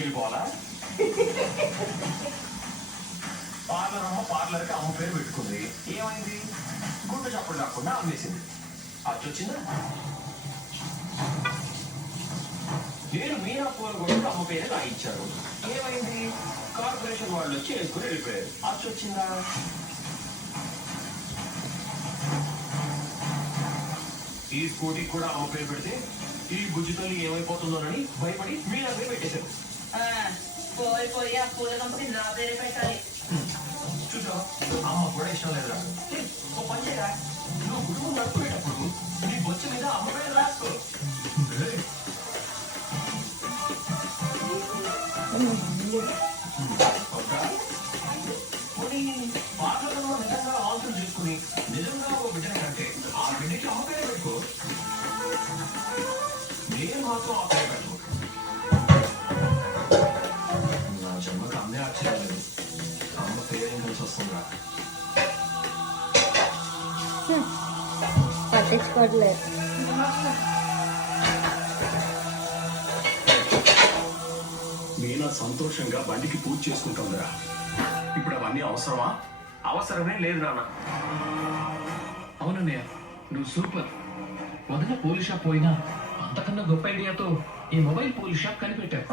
తీసుకెళ్ళిపోవాలా? Parlour అమ్మ పార్లర్కి అమ్మ పేరు పెట్టుకుంది. ఏమైంది? గుడ్డు చప్పుడు కాకుండా అమ్మేసింది. అచ్చొచ్చిందా? నేను మీనా పూల గుడ్డు అమ్మ పేరు రాయించారు. ఏమైంది? కార్పొరేషన్ వాళ్ళు వచ్చి వేసుకుని వెళ్ళిపోయారు. అచ్చొచ్చిందా? ఈ స్కూటీ కూడా అమ్మ పేరు పెడితే ఈ బుజ్జి తల్లి ఏమైపోతుందోనని భయపడి మీనా పేరు పెట్టేశారు. పోయి పోయి ఆ పూల కంపెనీ నా పేరే పెట్టాలి. చూసావా, అమ్మ కూడా ఇష్టం లేదురా. ఓ పని చేయరా, నువ్వు కుటుంబం నడుపుకునేటప్పుడు నీ బొచ్చ మీద అమ్మ పేరు రాసుకో. పాటలలో నిజంగా ఆలోచన చేసుకుని నిజంగా ఒక బిడ్డ కంటే ఆ బిడ్డకి అమ్మ పేరు పెట్టుకో. నేను మాత్రం ఆ పేరు పెట్టుకో. నా జన్మకు అమ్మే ఆశ్చర్యలేదు. అమ్మ పేరేం కలిసి వస్తుందా? పట్టించుకోవట్లేదు. మీనా సంతోషంగా బండికి పూజ చేసుకుంటుందిరా. ఇప్పుడు అవన్నీ అవసరమా? అవసరమే లేదు నాన్న. అవునన్నయ్య, నువ్వు సూపర్. వదిన పోలీస్ షాప్ పోయినా అంతకన్నా గొప్ప ఐడియాతో ఈ మొబైల్ పోలీస్ షాప్ కనిపెట్టావు.